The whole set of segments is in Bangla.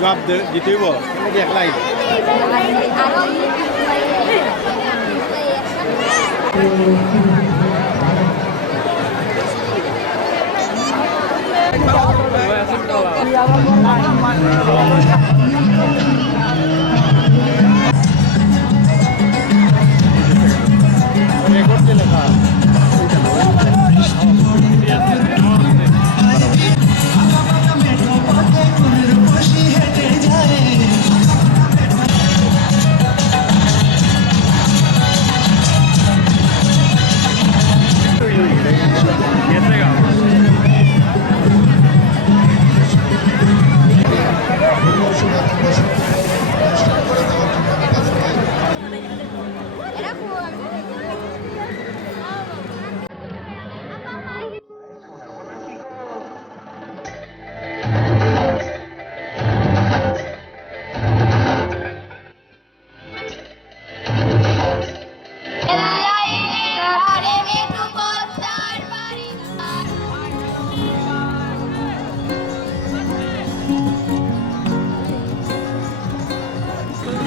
জবাব দিতে হইব নাকি একলাই করতে লেখা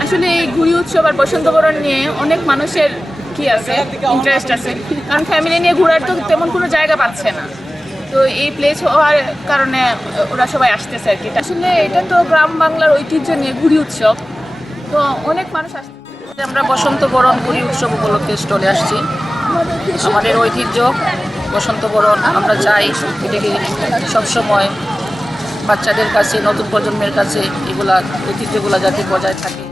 আসলে এই ঘুড়ি উৎসব আর বসন্ত বরণ নিয়ে অনেক মানুষের কি আছে ইন্টারেস্ট আছে, কারণ ফ্যামিলি নিয়ে ঘোরার তো তেমন কোনো জায়গা পাচ্ছে না। তো এই প্লেস হওয়ার কারণে ওরা সবাই আসতেছে আর কি। আসলে এটা তো গ্রাম বাংলার ঐতিহ্য নিয়ে ঘুড়ি উৎসব, তো অনেক মানুষ আসছে। আমরা বসন্ত বরণ ঘুড়ি উৎসব উপলক্ষে স্টলে আসছি। আমাদের ঐতিহ্য বসন্ত বরণ, আমরা চাই এটাকে সবসময় বাচ্চাদের কাছে, নতুন প্রজন্মের কাছে এগুলা ঐতিহ্যগুলো যাতে বজায় থাকে।